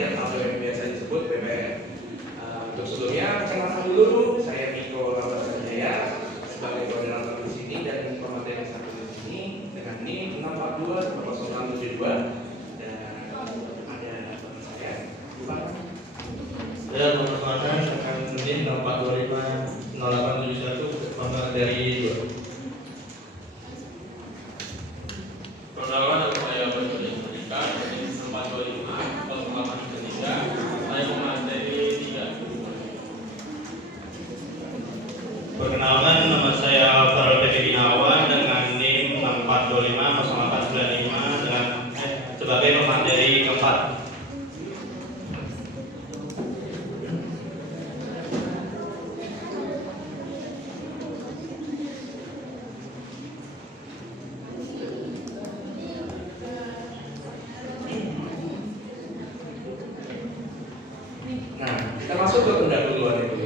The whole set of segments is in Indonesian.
rakyat atau yang biasa disebut BPR. Untuk sebelumnya, perkenalkan dulu, saya Miko Ramadhanjaya sebagai koordinator di sini dan pemateri satu di sini dengan NIM 642-0672 dan ada teman saya, Pak. Saya memperkenalkan dengan NIM 642500871 dari 2. Perkenalkan, saya Bapak Merdeka dari 425-0873. Saya pemateri 3. Perkenalkan, nama saya Farel Fedi Gunawan dengan NIM 64250895 dengan sebagai pemateri keempat. Nah, kita masuk ke pendahuluan itu.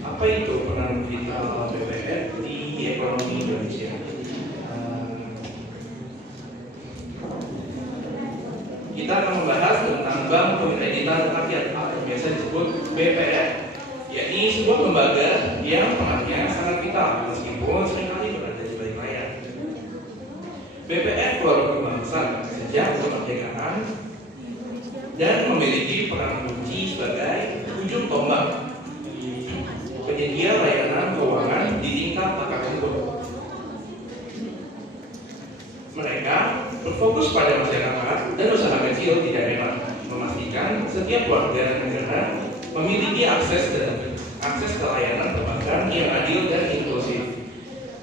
Apa itu peran vital BPR di ekonomi Indonesia? Kita akan membahas tentang Bank Pemkreditan Rakyat atau biasa disebut BPR, yakni sebuah lembaga yang perannya sangat vital meskipun seringkali berada di balik layar. BPR baru berbangsa sejak kemerdekaan dan memiliki peran kunci sebagai ujung tombak penyedia layanan keuangan di tingkat akar rumput. Mereka berfokus pada masyarakat dan usaha kecil di daerah, memastikan setiap warga negara memiliki akses ke layanan perbankan yang adil dan inklusif.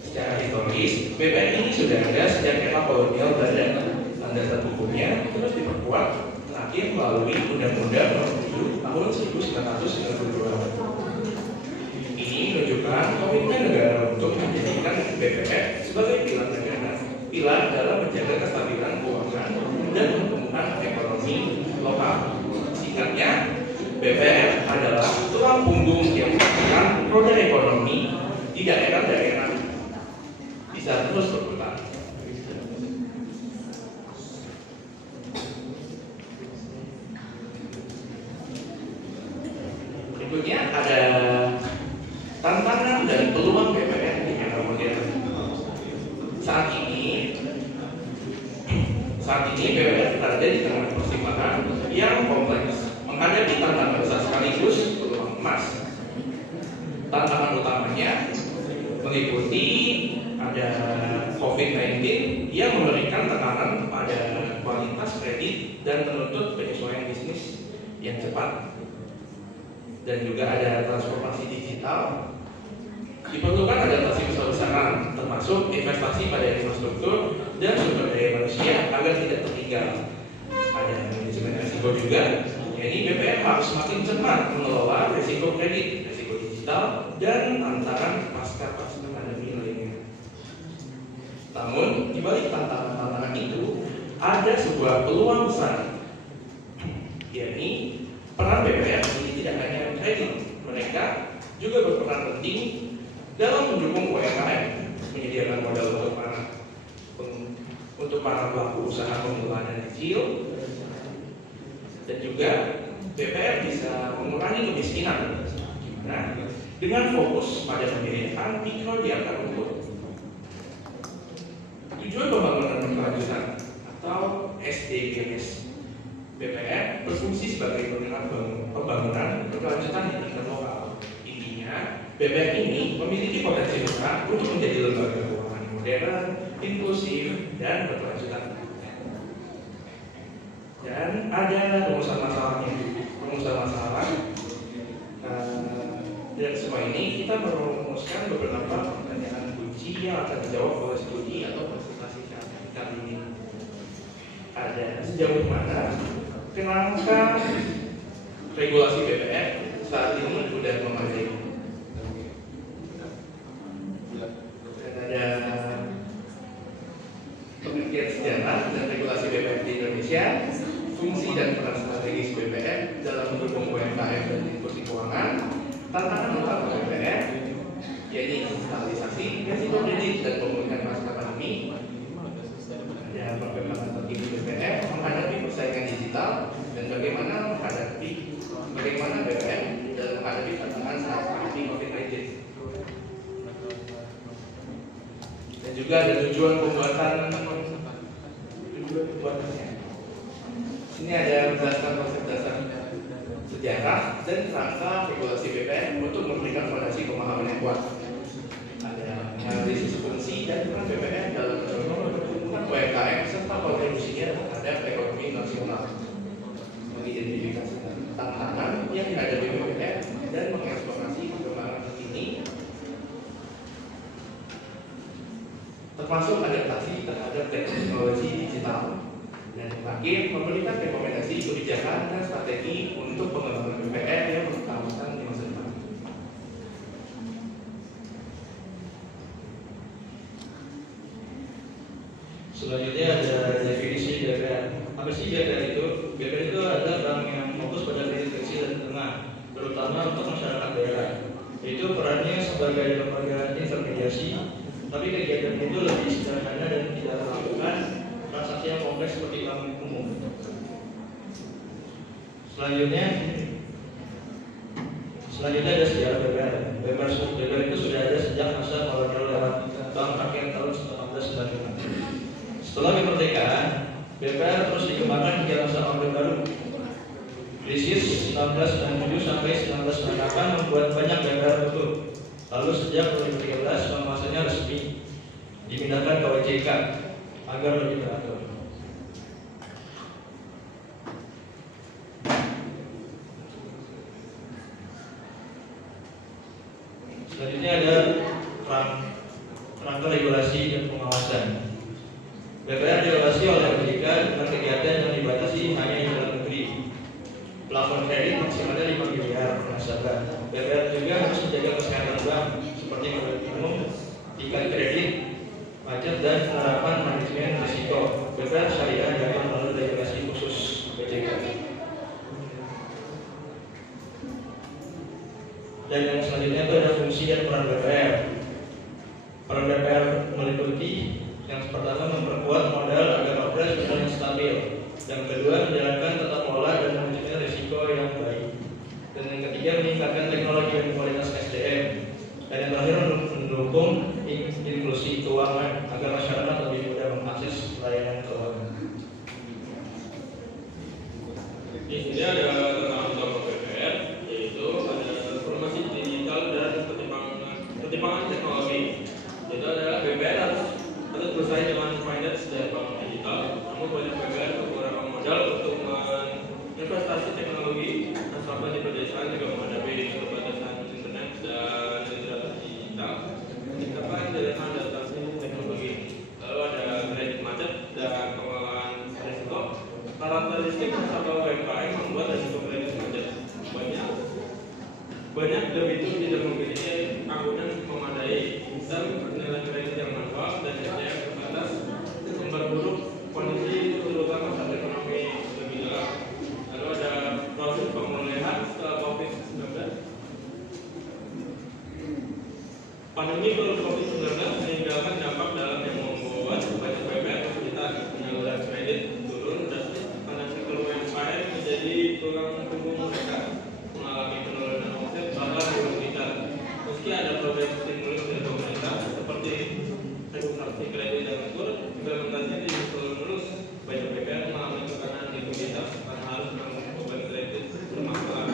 Secara historis, BPR ini sudah ada sejak era kolonial Belanda. Landasan hukumnya terus diperkuat terakhir melalui Undang-Undang Nomor 7 Tahun 1992. Ini menunjukkan komitmen negara untuk menjadikan BPR sebagai pilar negara, pilar dalam menjaga kestabilan keuangan dan pertumbuhan ekonomi lokal. Singkatnya, BPR adalah tulang punggung yang memastikan roda ekonomi di daerah-daerah bisa terus berputar. Berikutnya ada tantangan dan peluang BPR di era modern. Saat ini BPR berada di tengah persimpangan yang kompleks, menghadapi tantangan besar sekaligus peluang emas. Tantangan utamanya meliputi ada COVID-19 yang memberikan tekanan pada kualitas kredit dan menuntut penyesuaian bisnis yang cepat. Dan juga ada transformasi digital. Diperlukan adaptasi besar-besaran, termasuk investasi pada infrastruktur dan sumber daya manusia agar tidak tertinggal. Ada manajemen risiko juga, yakni BPR harus semakin cermat mengelola risiko kredit, risiko digital, dan tantangan pasca pandemi lainnya. Namun, di balik tantangan itu, ada sebuah peluang besar, yakni peran BPR ini tidak hanya kredit, mereka juga berperan penting dalam mendukung UMKM, menyediakan modal untuk para pelaku usaha pemula dan kecil, dan juga BPR bisa mengurangi kemiskinan, dengan fokus pada pembiayaan mikro di akar rumput. Tujuan pembangunan berkelanjutan atau SDGs BPR berfungsi sebagai pembangunan berkelanjutan di tingkat lokal. Intinya, BPR ini memiliki potensi besar untuk menjadi lembaga keuangan modern, inklusif, dan berkelanjutan. Dan ada rumusan masalahnya. Dan semua ini kita merumuskan beberapa pertanyaan kunci yang akan dijawab oleh studi atau presentasi kali ini. Ada sejauh mana kerangka regulasi BPR saat ini sudah memadai. Dan ada pengertian sejarah dan regulasi BPR di Indonesia, fungsi dan peran strategis BPR dalam mendukung UMKM dan inklusi keuangan, tantangan utama BPR, yaitu digitalisasi, risiko kredit dan pemulihan pasca pandemi. Ada perkembangan terkini BPR menghadapi persaingan digital dan bagaimana BPM dalam menghadapi tantangan saat pandemi COVID-19. Dan juga ada tujuan pembuatannya. Sini ada menjelaskan konsep dasar sejarah dan kerangka regulasi BPM untuk memberikan fondasi pemahaman yang kuat. Ada analisis fungsi dan peran BPM dalam mendorong pertumbuhan UMKM serta kontribusinya terhadap ekonomi nasional. Mengidentifikasi tantangan yang dihadapi BPM dan mengeksplorasi perkembangan terkini, termasuk adaptasi terhadap teknologi digital. Dan terakhir, memberikan rekomendasi kebijakan dan strategi untuk pengembangan BPM yang berkelanjutan di masa depan. Selanjutnya ada definisi BPR. Apa sih BPR itu? BPR itu adalah bank yang fokus pada kredit kecil dan menengah, terutama untuk masyarakat daerah. Itu perannya sebagai lembaga intermediasi, tapi kegiatan itu lebih sederhana dan tidak melakukan transaksi yang kompleks seperti bank umum. Selanjutnya ada sejarah BPR. BPR itu sudah ada sejak masa kolonial lewat bank akhir tahun 1895. Setelah kemerdekaan, BPR terus dikembangkan hingga masa Orde Baru. Krisis 1997 sampai 1998 membuat banyak BPR tutup. Lalu sejak 2013 pengawasannya resmi dipindahkan ke OJK agar lebih teratur. Selanjutnya ada kerangka regulasi dan pengawasan. BPR diawasi oleh OJK dengan kegiatan yang dibatasi hanya di dalam negeri. Plafon kredit maksimalnya 5 miliar per nasabah. BPR juga harus menjaga kesehatan bank seperti modal minimum, tingkat kredit, pajak dan penerapan manajemen risiko. BPR syariah dapat melalui regulasi khusus OJK. Dan yang selanjutnya itu ada fungsi dan peran BPR. Peran BPR meliputi yang pertama memperkuat modal agar operasional yang stabil. Yang kedua menjalankan tata kelola dan manajemen risiko yang baik. Dan yang ketiga meningkatkan teknologi dan kualitas SDM. Dan yang terakhir mendukung inklusi keuangan agar masyarakat lebih mudah mengakses layanan keuangan. Di sini ada tentang utama BPR, yaitu ada transformasi digital dan ketimpangan teknologi. Itu adalah BPR harus bersaing dengan finance dan bank digital. Namun banyak BPR kekurangan modal untuk investasi teknologi. Nasabah di pedesaan juga menghadapi keterbatasan internet dan literasi digital. Peningkatan jaringan adaptasi teknologi. Lalu ada kredit macet dan pengelolaan risiko. Karakteristik nasabah UMKM membuat risiko kredit macet. Banyak debitur tidak memiliki akuntan memadai dan nilai kredit yang manual dan SDM terbatas, memperburuk kondisi terutama saat ekonomi lebih gelap. Lalu ada proses pemulihan setelah COVID-19. Pandemi COVID-19 meninggalkan dampak dalam yang membuat banyak BPR kesulitan penyaluran kredit turun drastis karena sektor UMKM menjadi tulang punggung mereka, mengalami penurunan omset bahkan dirugikan. Meski ada program stimulus dari pemerintah seperti reduksi kredit dan kur, implementasinya tidak selalu mulus. Banyak BPR mengalami tekanan likuiditas karena harus menanggung beban kredit bermasalah.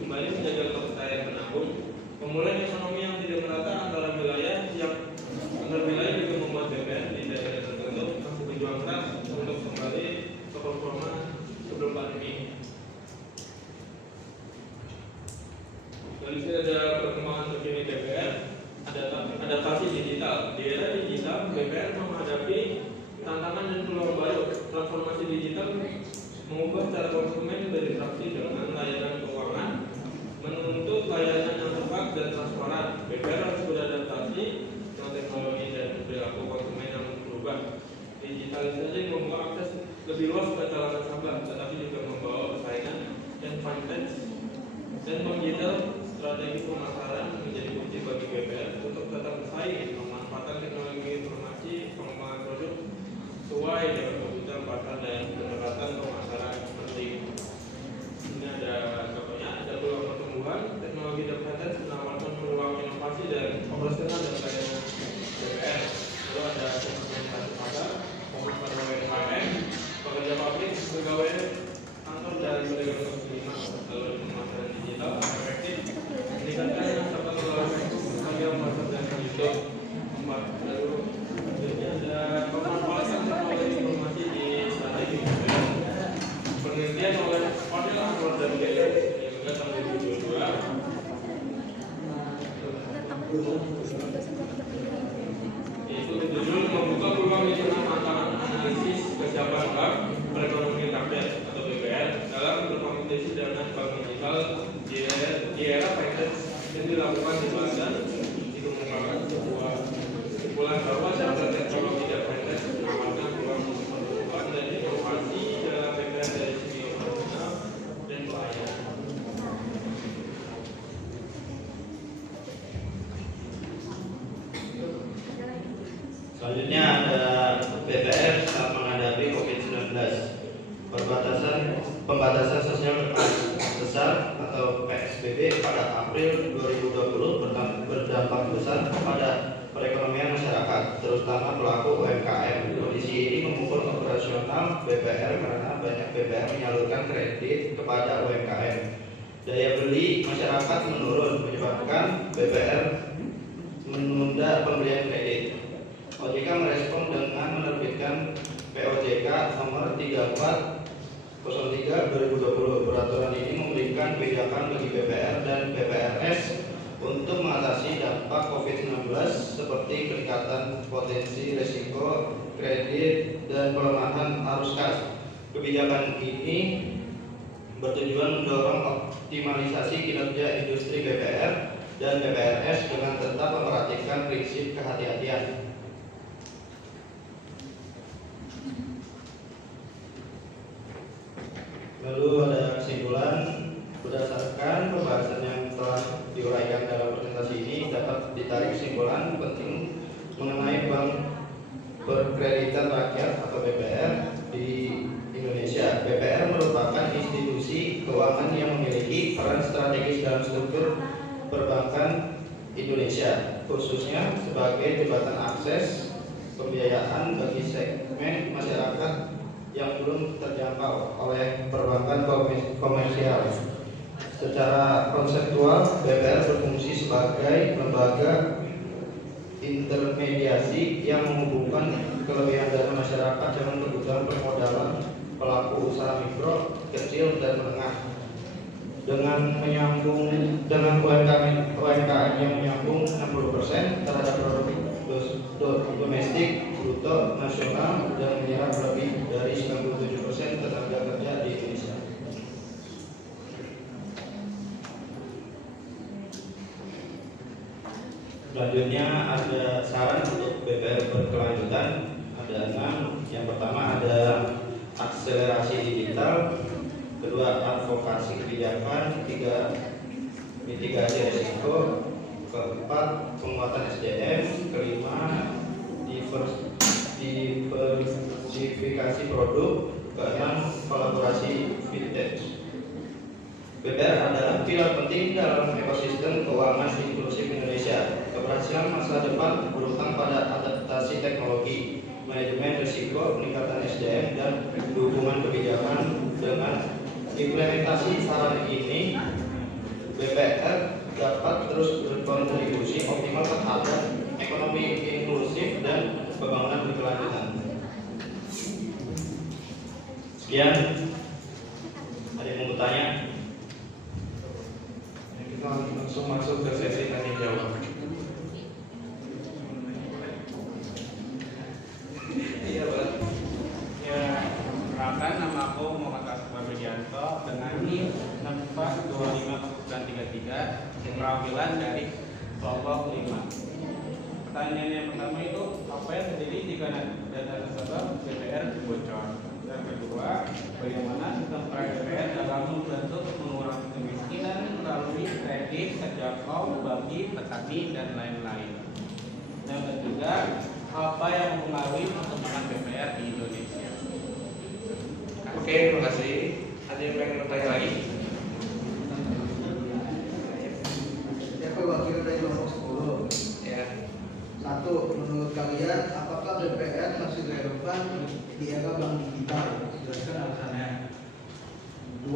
Kembali menjaga kepercayaan penabung. Pemulihan ekonomi yang tidak merata antara wilayah juga membuat BPR di daerah tertentu masih berjuang keras untuk kembali ke performa sebelum pandemi. Lalu ada perkembangan terkini BPR, adaptasi digital. Di era digital, BPR menghadapi tantangan dan peluang baru. Transformasi digital mengubah cara konsumen berinteraksi dengan layanan keuangan, menuntut layanan yang tepat dan transparan. BPR harus beradaptasi dengan teknologi dan perilaku konsumen yang berubah. Digitalisasi membuka akses lebih luas ke calon nasabah, tetapi juga membawa persaingan dan finance dan digital. Strategi pemasaran menjadi kunci bagi BPR untuk tetap bersaing, memanfaatkan teknologi informasi, pengembangan produk sesuai dengan kebutuhan pasar dan pendekatan pemasaran seperti Selanjutnya ada BPR saat menghadapi COVID-19. Pembatasan sosial berskala besar atau PSBB pada April 2020 berdampak besar pada perekonomian masyarakat, terutama pelaku UMKM. Kondisi ini memukul operasional BPR karena banyak BPR menyalurkan kredit kepada UMKM. Daya beli masyarakat menurun, menyebabkan BPR menunda pembelian kredit. OJK merespon dengan menerbitkan POJK nomor 3403/2020. Peraturan ini memberikan kebijakan bagi BPR dan BPRS untuk mengatasi dampak COVID-19 seperti peningkatan potensi risiko kredit dan pelemahan arus kas. Kebijakan ini bertujuan mendorong optimalisasi kinerja industri BPR dan BPRS dengan tetap memperhatikan prinsip kehati-hatian. Lalu ada kesimpulan, berdasarkan pembahasan yang telah diuraikan dalam presentasi ini dapat ditarik kesimpulan penting mengenai bank berkreditan rakyat atau BPR di Indonesia. BPR merupakan institusi keuangan yang memiliki peran strategis dalam struktur perbankan Indonesia, khususnya sebagai jembatan akses pembiayaan bagi segmen masyarakat yang belum terjangkau oleh perbankan komersial. Secara konseptual, BPR berfungsi sebagai lembaga intermediasi yang menghubungkan kelebihan dana masyarakat dengan kebutuhan permodalan pelaku usaha mikro, kecil, dan menengah. Dengan UMKM yang menyambung 60% terhadap produk domestik bruto nasional dan menyerap lebih dari 97% tenaga kerja di Indonesia. Selanjutnya ada saran untuk BPR berkelanjutan, ada 6. Yang pertama ada akselerasi digital, kedua advokasi kebijakan, 3 mitigasi risiko, keempat penguatan SDM, kelima diversifikasi produk, keenam kolaborasi vintage. BPR adalah pilar penting dalam ekosistem keuangan inklusif Indonesia. Keberhasilan masa depan berhutang pada adaptasi teknologi, manajemen risiko, peningkatan SDM, dan dukungan kebijakan. Dengan implementasi saran ini, BPR dapat terus berkontribusi optimal terhadap ekonomi inklusif dan pembangunan berkelanjutan. Sekian. Ada yang mau bertanya? Kita langsung masuk ke sesi tanya jawab. Iya, Bang. Ya, perkenalkan, nama aku Muhammad Asmar Widianto dengan NIM 642593 perwakilan dari kelompok 5. Pertanyaan yang pertama itu, apa yang terjadi jika data nasabah BPR bocor? Dan kedua, bagaimana sistem peran BPR dalam membantu mengurangi kemiskinan melalui kredit terjangkau bagi petani dan lain-lain? Dan ketiga, apa yang mempengaruhi perkembangan BPR di Indonesia? Oke, terima kasih. Ada yang pengen bertanya lagi? Siapa wakil dari kelompok 10? Ya. 1. Menurut kalian, apakah BPR masih relevan di era bank digital? Jelaskan alasannya. 2.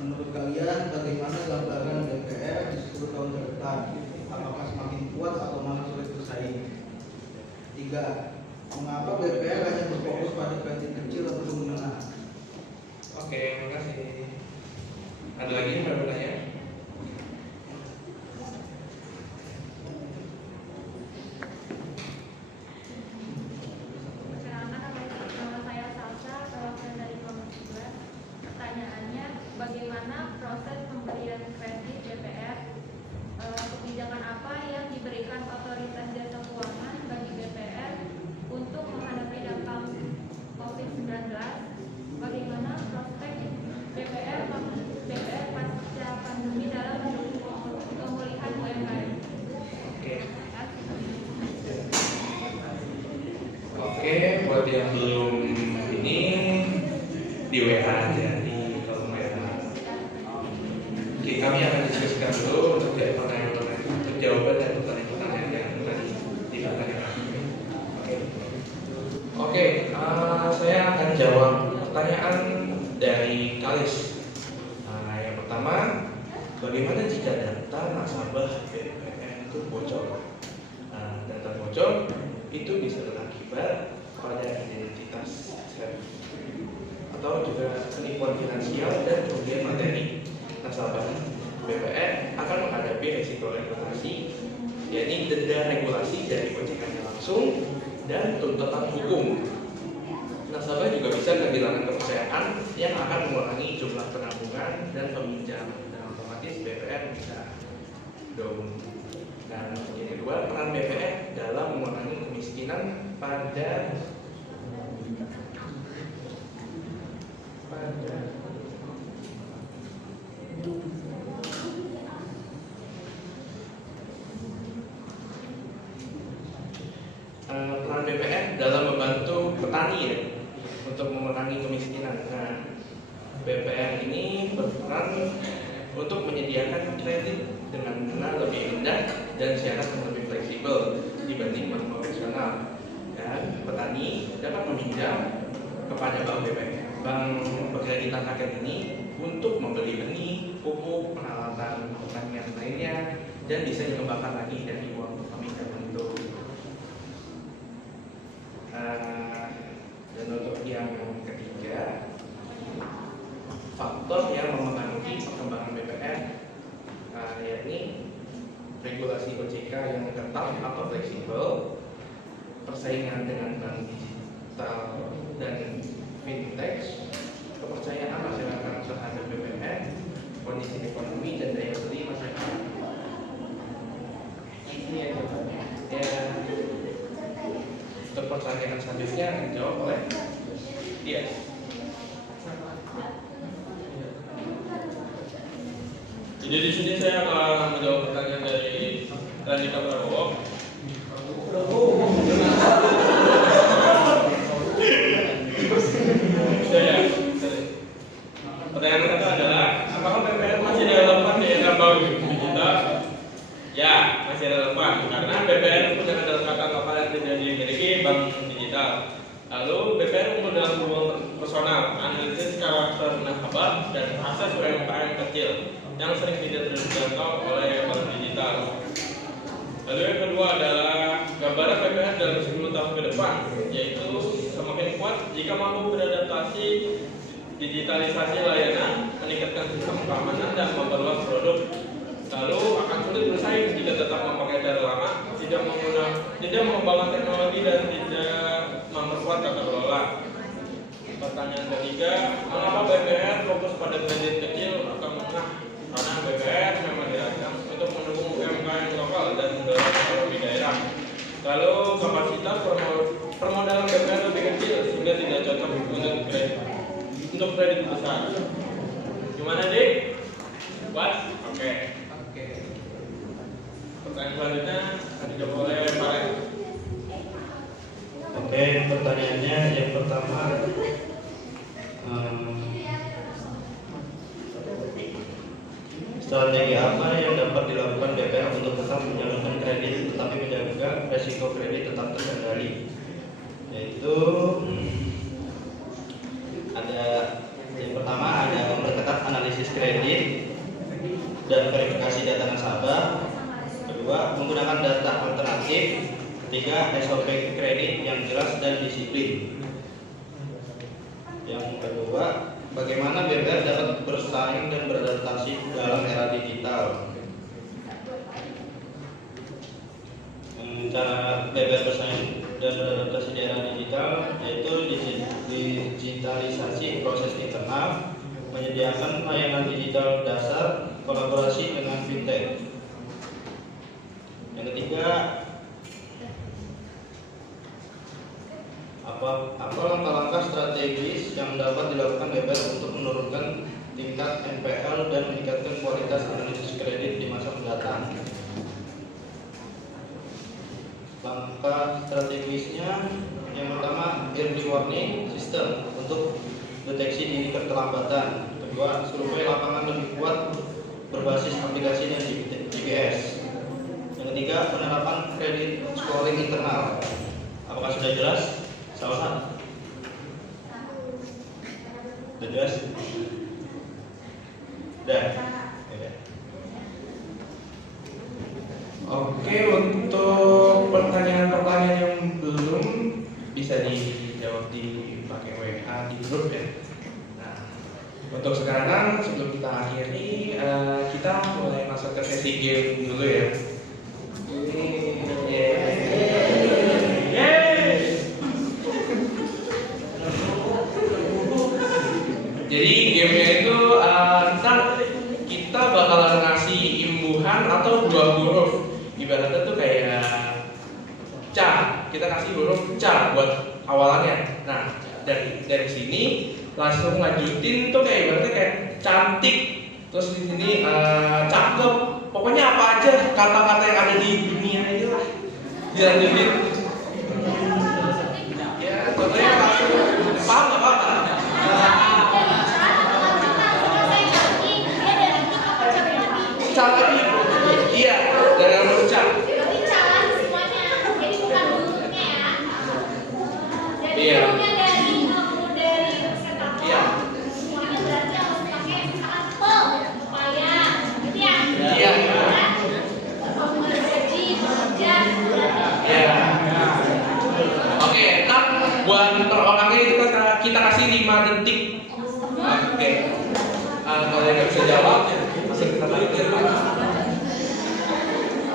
Menurut kalian, bagaimana gambaran BPR di 10 tahun ke depan? Apakah semakin kuat atau malah sulit bersaing? 3. Mengapa BPR hanya berfokus pada kredit kecil atau menengah? Oke, terima kasih. Ada lagi yang mau bertanya? Perkenalkan, nama saya Salsa, perwakilan dari kelompok 11. Pertanyaannya, bagaimana proses pemberian kredit BPR? Kebijakan apa yang diberikan otoritas jasa keuangan bagi BPR untuk menghadapi dampak di WA aja di kolom WA. Oke, kami akan diskusikan dulu untuk pertanyaan-pertanyaan, untuk jawaban dan pertanyaan-pertanyaan yang tadi ditanyakan. Oke, saya akan jawab pertanyaan dari Kalis. Yang pertama, bagaimana jika data nasabah BPR itu bocor? Data bocor itu bisa berakibat pada identitas atau juga penipuan finansial dan kerugian materi. Nasabah BPR akan menghadapi risiko regulasi, yakni denda regulasi dari OJK-nya langsung dan tuntutan hukum. Nasabah juga bisa kehilangan kepercayaan yang akan mengurangi jumlah penampungan dan peminjam, dan otomatis BPR bisa down. Dan yang kedua, peran BPR dalam mengurangi kemiskinan pada peran BPR dalam membantu petani ya, untuk mengurangi kemiskinan. Nah, BPR ini berperan untuk menyediakan kredit dengan bunga lebih rendah dan syarat yang lebih fleksibel dibanding bank konvensional. Dan petani dapat meminjam kepada bank BPR, bank perkreditan rakyat ini, untuk membeli benih, pupuk, peralatan pertanian lainnya, dan bisa dikembangkan lagi dari uang peminjaman itu. Dan untuk yang ketiga, faktor yang mempengaruhi perkembangan BPR yakni regulasi OJK yang ketat atau fleksibel, persaingan dengan bank digital dan fintech, kepercayaan masyarakat terhadap BPR, kondisi ekonomi dan daya beli masyarakat. Ini ya jawabannya. Ya, untuk pertanyaan selanjutnya dijawab oleh dia. Jadi di sini saya akan menjawab pertanyaan dari Randika Prabowo. Pertanyaan kedua adalah, apakah BPR masih relevan di era bank digital? Ya, masih relevan karena BPR punya kedekatan lokal yang tidak dimiliki bank digital. Lalu BPR unggul dalam hubungan personal, analisis karakter nasabah, dan akses UMKM kecil yang sering tidak terjangkau oleh bank digital. Lalu yang kedua adalah gambaran BPR dalam 10 tahun ke depan, yaitu semakin kuat jika mampu beradaptasi, digitalisasi layanan, meningkatkan sistem keamanan, dan memperluas produk. Lalu akan sulit bersaing jika tetap memakai cara lama, tidak mengembangkan teknologi, dan tidak memperkuat tata kelola. Pertanyaan ketiga, mengapa BPR fokus pada kredit kecil atau menengah? Karena BPR memang dirancang untuk mendukung UMKM lokal dan mendorong ekonomi daerah. Lalu kapasitas permodalan BPR lebih kecil sehingga tidak cocok untuk kredit besar. Gimana Dik? Pas? Oke. Pertanyaan selanjutnya akan dijawab oleh Pak Rek. Oke, pertanyaannya yang pertama, strategi apa yang dapat dilakukan BPR untuk tetap menyalurkan kredit tetapi menjaga resiko kredit tetap terkendali? Yaitu ada yang pertama, ada memperketat analisis kredit dan verifikasi data nasabah. Kedua, menggunakan data alternatif. Ketiga, SOP kredit yang jelas dan disiplin. Yang kedua, bagaimana BPR dapat bersaing dan beradaptasi dalam era digital? Cara BPR bersaing dan beradaptasi di era digital yaitu digitalisasi proses internal, menyediakan layanan digital dasar, kolaborasi dengan fintech. Yang ketiga, apa langkah-langkah strategis yang dapat dilakukan BPR untuk menurunkan tingkat NPL dan meningkatkan kualitas analisis kredit di masa mendatang? Langkah strategisnya, yang pertama, early warning system untuk deteksi dini keterlambatan. Kedua, survei lapangan lebih kuat berbasis aplikasi dan GPS. Yang ketiga, penerapan kredit scoring internal. Apakah sudah jelas? Salah. Sudah jelas? Sudah. Ya. Oke, untuk pertanyaan-pertanyaan yang belum bisa dijawab pakai WA di grup ya. Nah, untuk sekarang sebelum kita akhiri, kita mulai masuk ke sesi game dulu ya. Jadi gamenya itu ntar kita bakalan ngasih imbuhan atau buah huruf. Ibaratnya tuh kayak ca, kita kasih huruf ca buat awalannya. Nah, dari sini langsung lanjutin tuh kayak ibaratnya kayak cantik, terus di sini cakep. Pokoknya apa aja kata-kata yang ada di dunia ini lah dilanjutin. Ya, contohnya langsung paham nggak apa-apa? Cara iya, dari huruf ca. Iya. Iya. Iya. Oke, ntar buat perolahnya itu kita kasih 5 detik. Oke. Kalau yang nggak bisa jawab, langsung kita balik.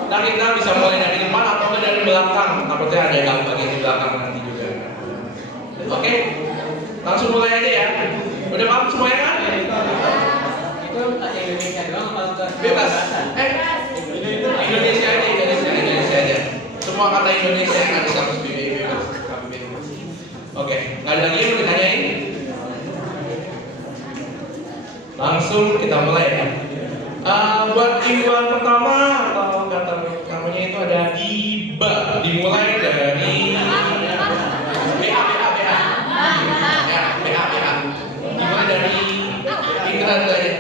Ntar kita bisa mulai dari depan atau dari belakang. Takutnya ada yang bagian di belakang nanti juga. Oke, langsung mulai aja ya. Udah paham semuanya kan? Itu Indonesia doang apa Bebas. Indonesia aja. Semua kata Indonesia yang ada kamus BBM bebas. Oke, nggak ada lagi yang mau ditanyain? Langsung kita mulai ya. Buat imbuhan pertama atau kata pertamanya itu ada iba. Dimulai dari BA. Dimulai dari Indra dulu aja.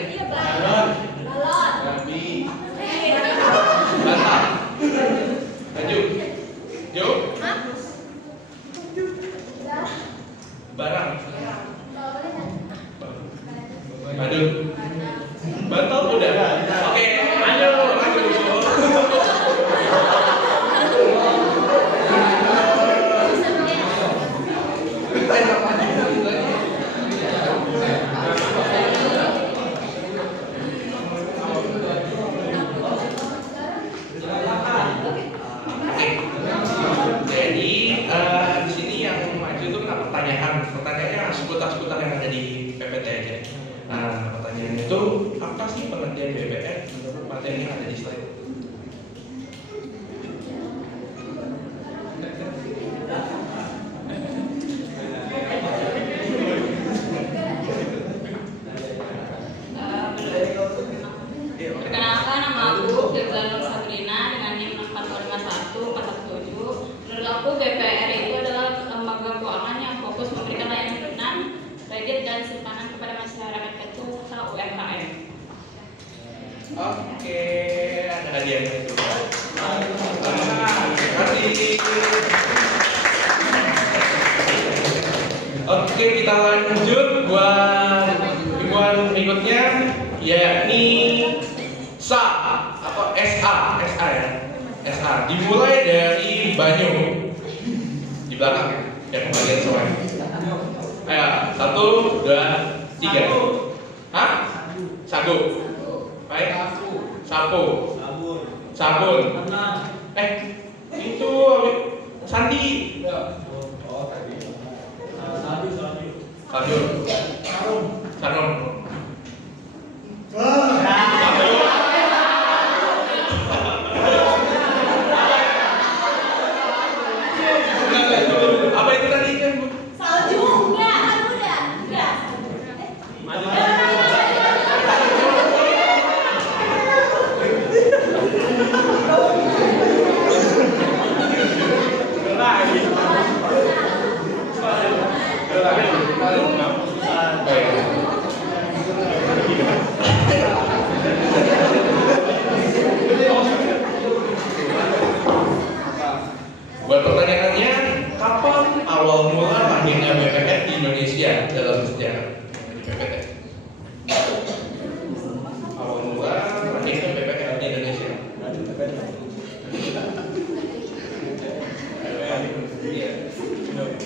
Bantah. Maju. Jo. Barang. Maju. Bantal udah. Oke, ayo maju. Jadi di sini yang maju itu kena pertanyaannya seputar yang ada di PPT aja. Nah, pertanyaannya itu apa sih pengertian BBM menurut materi yang ada di slide? Perkenalkan, nama aku Firza Nur Sabrina dengan NIM 6455147. Menurut aku BPR itu adalah lembaga keuangan yang fokus memberikan layanan dana, kredit dan simpanan kepada masyarakat kecil serta UMKM. Oke, ada hadiahnya itu. Terima kasih. Oke, kita lanjut buat imbuhan berikutnya, yakni SA atau SA ya. SA dimulai dari Banyu di belakang ya, bagian soal. Ayo, 1, 2, 3. Hah? Sagu. Baik. Sapu. Sabun. Itu Sandi. Sabun. Sarung. Apa itu tadi kan, Bu? Salju enggak, kan udah. Buat pertanyaannya, kapan awal mula lahirnya BPR di Indonesia dalam sejarah PPT? Awal mula lahirnya BPR di Indonesia.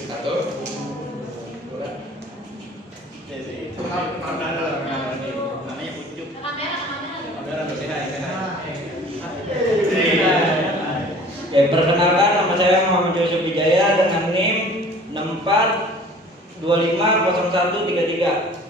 Satu, dua. Namanya Ucup. Ya, perkenalkan, nama saya Muhammad Yusuf Wijaya dengan NIM 64250133.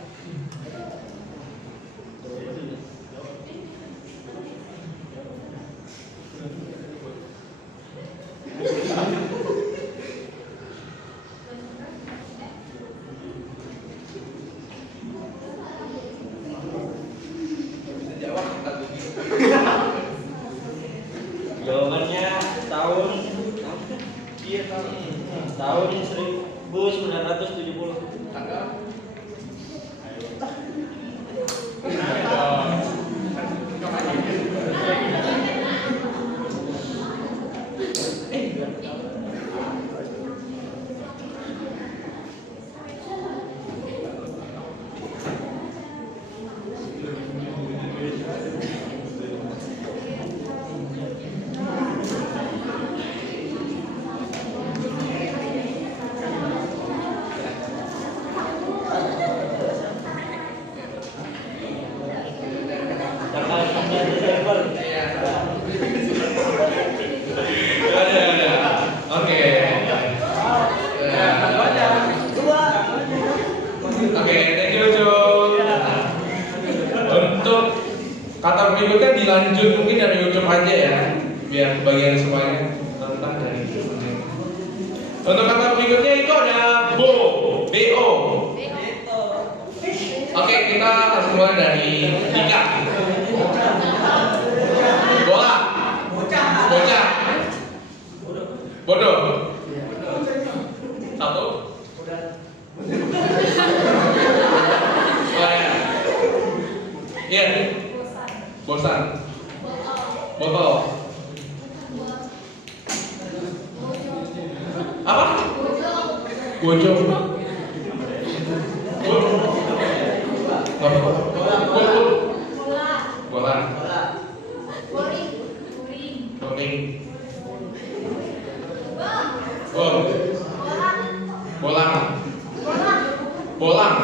Jawabannya tahun 1970. Tanggal? Tanggal 9 Desember. Ada. Oke. Oke, thank you, Ucup. Untuk kata berikutnya dilanjut mungkin dari Ucup aja ya, biar bagian semuanya tentang dari Ucup. Untuk kata berikutnya itu ada BO. Oke, kita langsung mulai dari Dika. Bola. Bocah. Bodoh. Satu. Oh, ya. Iya. Bosan. Botol. Apa? Bojong. Bola. Bowling. Bolang. Bolang.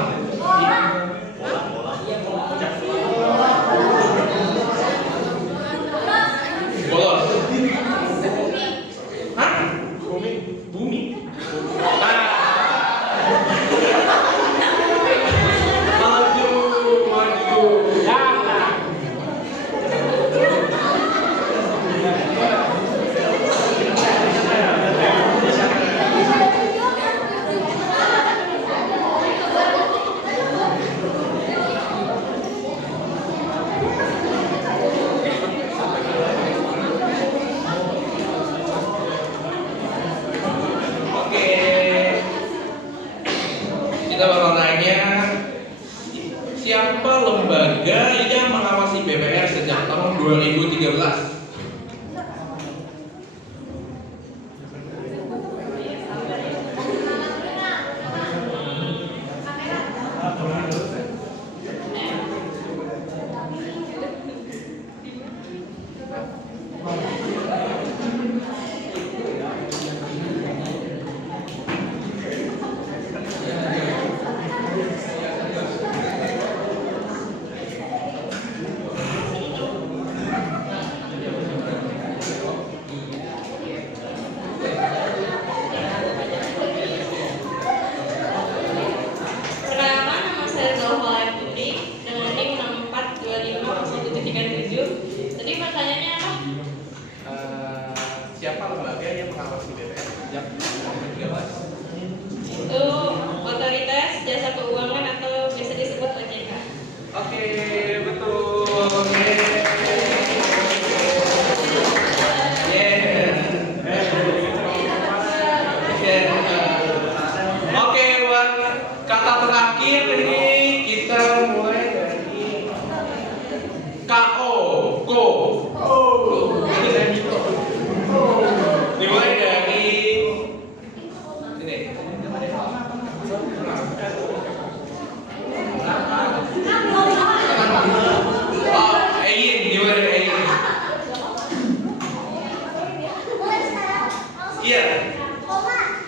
Bolos. Hah? Bumi. Maju. Oke. Kita bakal nanya, siapa lembaga yang mengawasi BPR sejak tahun 2013?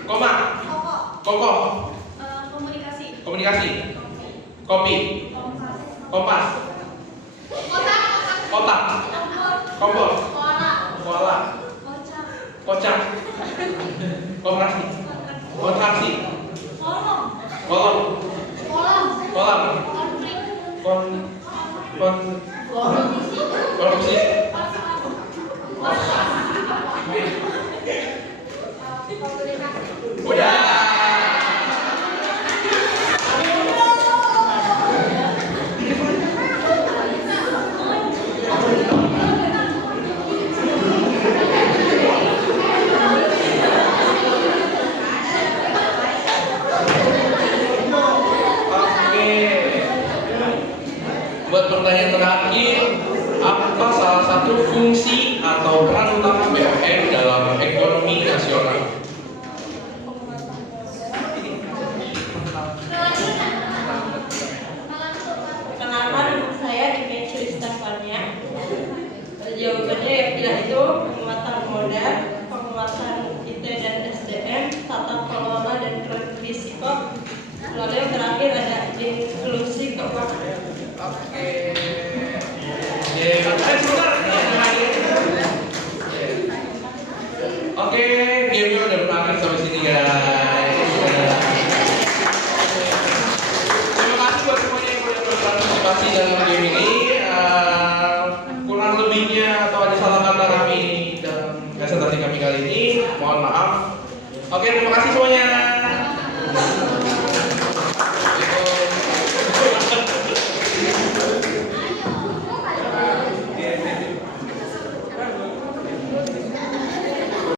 Koma. Kokoh. Komunikasi. Komunikasi. Kopi. Kompas. Kotak. Kompor. Koala. Kocak. Kontraksi. Kontraksi. Kolom. Kolam. Korupsi. Udah. Buat pertanyaan terakhir, apa salah satu fungsi atau peran utama BUMN dalam ekonomi nasional? Kenalkan, saya Dimitri Stefania. Jawabannya yang tidak itu penguatan modal, penguatan IT dan SDM, tata kelola dan risiko. Lalu yang terakhir ada inklusi keuangan. Oke. Oke, game-nya udah berakhir sampai sini guys. Terima kasih buat semuanya yang udah berpartisipasi dalam game ini. Kurang lebihnya atau ada salah kata kami dalam presentasi kami kali ini, mohon maaf. Oke, terima kasih semuanya.